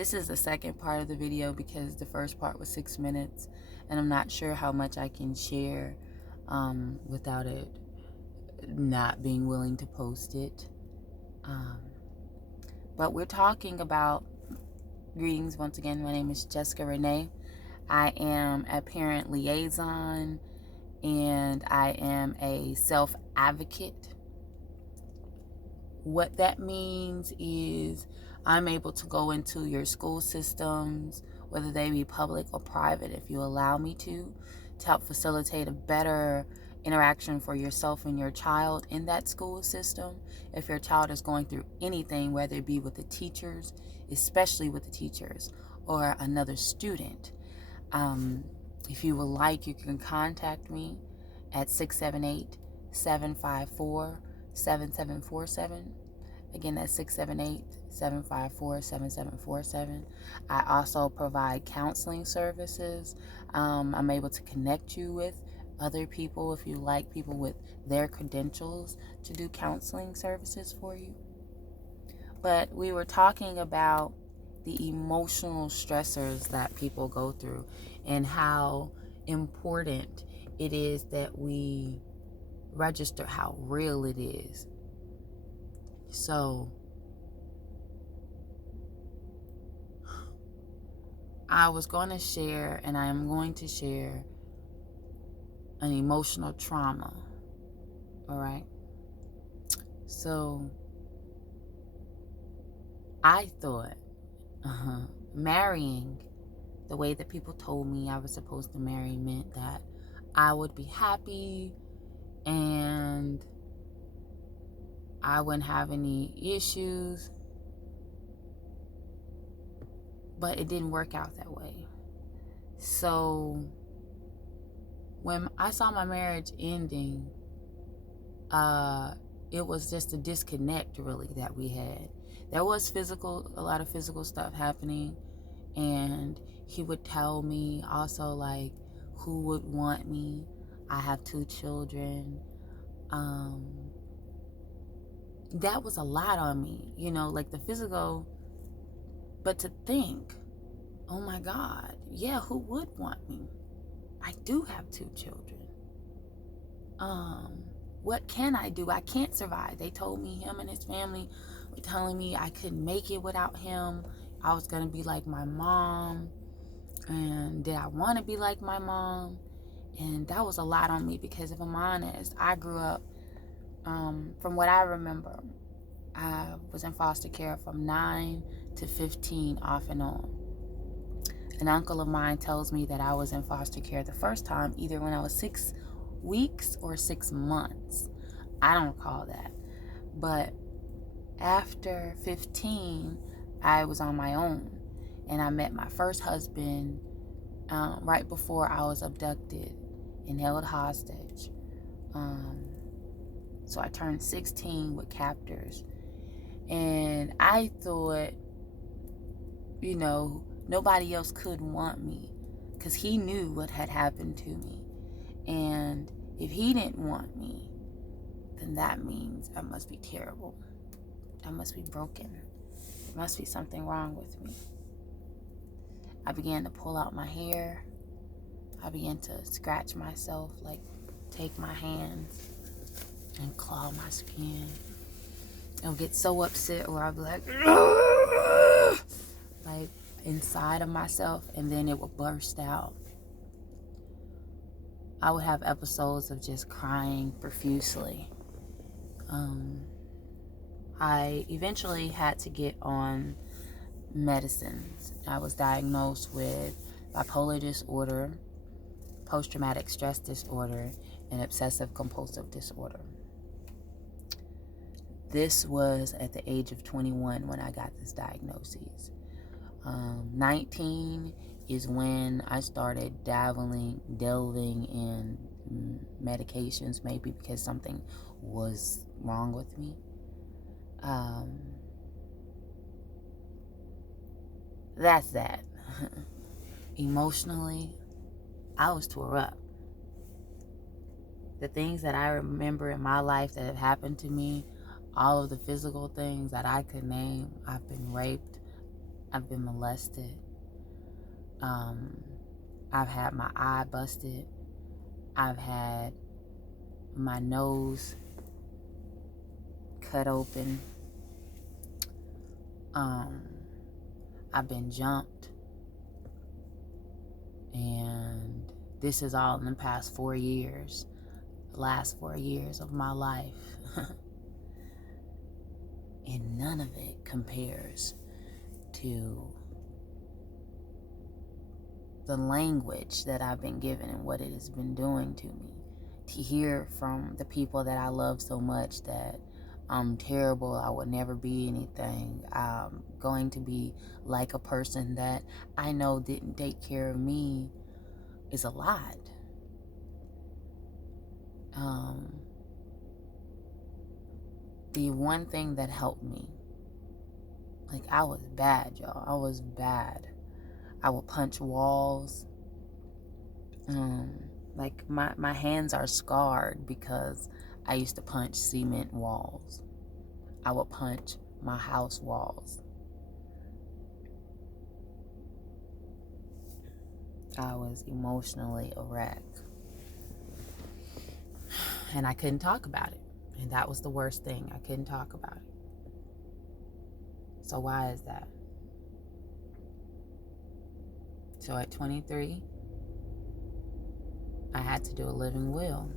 This is the second part of the video because the first part was 6 minutes, and I'm not sure how much I can share without it not being willing to post it. But we're talking about greetings once again. My name is Jessica Renee. I am a parent liaison and I am a self-advocate. What that means is I'm able to go into your school systems, whether they be public or private, if you allow me to help facilitate a better interaction for yourself and your child in that school system. If your child is going through anything, whether it be with the teachers, especially with the teachers, or another student, if you would like, you can contact me at 678-754-7747. Again, that's 678-754-7747. I also provide counseling services. I'm able to connect you with other people if you like people with their credentials to do counseling services for you. But we were talking about the emotional stressors that people go through and how important it is that we register how real it is. So I was going to share, and I am going to share, an emotional trauma. All right. So I thought marrying the way that people told me I was supposed to marry meant that I would be happy and I wouldn't have any issues. But it didn't work out that way. So when I saw my marriage ending, it was just a disconnect really that we had. There was a lot of physical stuff happening, and he would tell me also like who would want me. I have 2 children. That was a lot on me, like the physical, but to think, oh my God, yeah, who would want me? I do have 2 children. What can I do? I can't survive. They told me him and his family were telling me I couldn't make it without him. I was going to be like my mom. And did I want to be like my mom? And that was a lot on me because if I'm honest, I grew up, from what I remember, I was in foster care from 9 to 15 off and on. An uncle of mine tells me that I was in foster care the first time either when I was 6 weeks or 6 months. I don't recall that. But after 15, I was on my own. And I met my first husband right before I was abducted and held hostage. So I turned 16 with captors. And I thought, nobody else could want me because he knew what had happened to me. And if he didn't want me, then that means I must be terrible. I must be broken. There must be something wrong with me. I began to pull out my hair. I began to scratch myself, like take my hands and claw my skin. I would get so upset or I'd be like inside of myself, and then it would burst out. I would have episodes of just crying profusely. I eventually had to get on medicines. I was diagnosed with bipolar disorder, post-traumatic stress disorder, and obsessive compulsive disorder. This was at the age of 21 when I got this diagnosis. 19 is when I started delving in medications, maybe because something was wrong with me. That's that. Emotionally, I was tore up. The things that I remember in my life that have happened to me, all of the physical things that I could name, I've been raped, I've been molested. I've had my eye busted. I've had my nose cut open. I've been jumped. And this is all in the past 4 years. The last 4 years of my life. And none of it compares to the language that I've been given and what it has been doing to me. To hear from the people that I love so much that I'm terrible, I would never be anything, I'm going to be like a person that I know didn't take care of me, is a lot. The one thing that helped me, like, I was bad, y'all. I was bad. I would punch walls. Like, my hands are scarred because I used to punch cement walls. I would punch my house walls. I was emotionally a wreck. And I couldn't talk about it. And that was the worst thing. I couldn't talk about it. So why is that? So at 23, I had to do a living will.